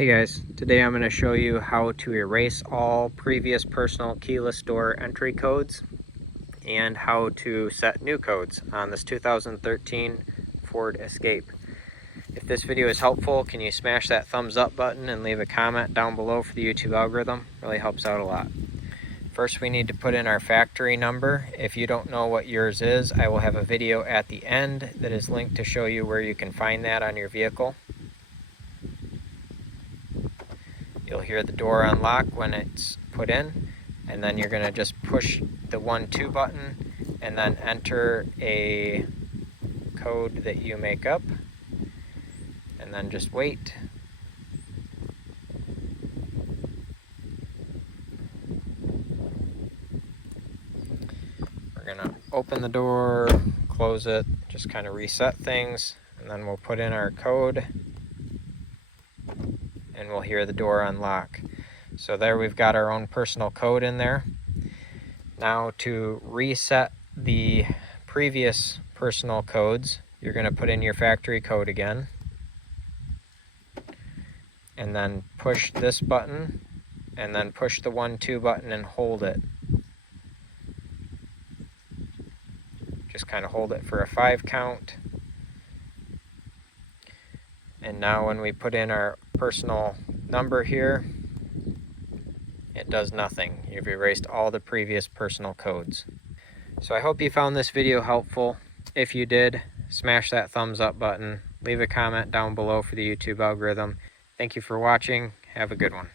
Hey guys, today I'm going to show you how to erase all previous personal keyless door entry codes and how to set new codes on this 2013 Ford Escape. If this video is helpful, can you smash that thumbs up button and leave a comment down below for the YouTube algorithm? It really helps out a lot. First, we need to put in our factory number. If you don't know what yours is, I will have a video at the end that is linked to show you where you can find that on your vehicle. You'll hear the door unlock when it's put in, and then you're going to just push the 1-2 button and then enter a code that you make up, and then just wait. We're going to open the door, close it, just kind of reset things, and then we'll put in our code and we'll hear the door unlock. So there we've got our own personal code in there. Now to reset the previous personal codes, you're going to put in your factory code again and then push this button and then push the 1-2 button and hold it. Just kind of hold it for a 5 count. And now when we put in our personal number here, it does nothing. You've erased all the previous personal codes. So I hope you found this video helpful. If you did, smash that thumbs up button. Leave a comment down below for the YouTube algorithm. Thank you for watching. Have a good one.